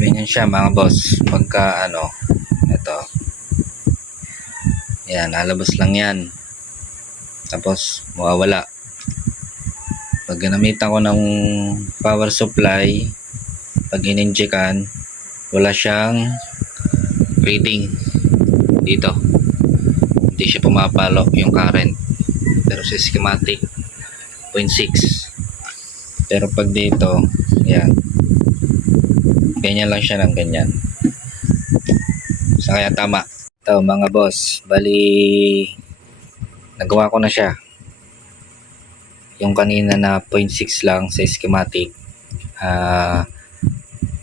Ganyan siya mga boss. Pagka ito. Yan, alabas lang yan. Tapos mawawala. Pag ginamitan ko ng power supply, pag in-injectan, wala siyang reading dito. Hindi siya pumapalo yung current. Pero sa schematic 0.6. Pero pag dito, yan. Ganyan lang siya ng ganyan. So kaya tama. Ito mga boss, bali nagawa ko na siya. Yung kanina na 0.6 lang sa schematic,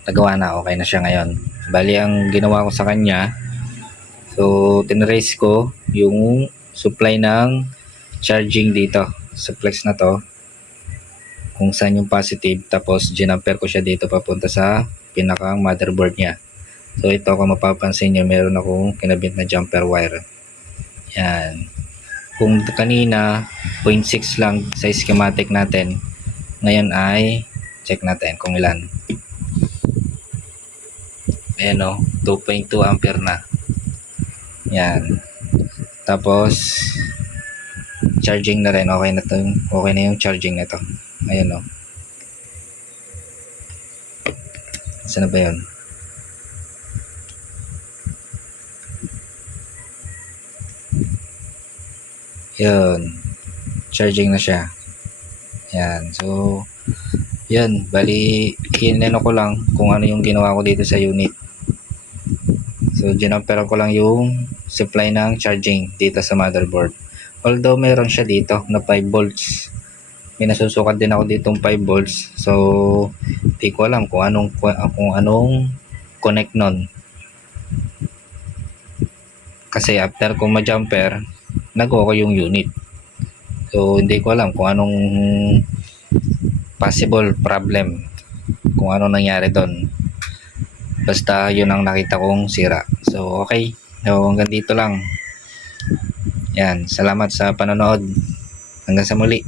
nagawa na, okay na siya ngayon. Bali ang ginawa ko sa kanya, so tinrace ko yung supply ng charging dito sa flex na to, kung saan yung positive, tapos ginamper ko siya dito papunta sa pinakang motherboard niya. So ito, kung mapapansin nyo, meron akong kinabit na jumper wire. Yan. Kung kanina 0.6 lang sa schematic natin, ngayon ay check natin kung ilan. Ayan o, 2.2 ampere na. Yan. Tapos charging na rin, okay na to. Okay na yung charging nito. Ayan o. Saan na ba yun? Yun, charging na siya. Yan, so yan, bali hineno ko lang kung ano yung ginawa ko dito sa unit. So ginamperan ko lang yung supply ng charging dito sa motherboard. Although meron siya dito na 5 volts, may nasusukat din ako ditong 5 volts. So di ko alam kung anong connect nun, kasi after kong ma-jumper, nag-okay yung unit. So hindi ko alam kung anong possible problem, kung ano nangyari doon. Basta yun ang nakita kong sira. So okay, so hanggang dito lang. Yan, salamat sa panonood. Hanggang sa muli.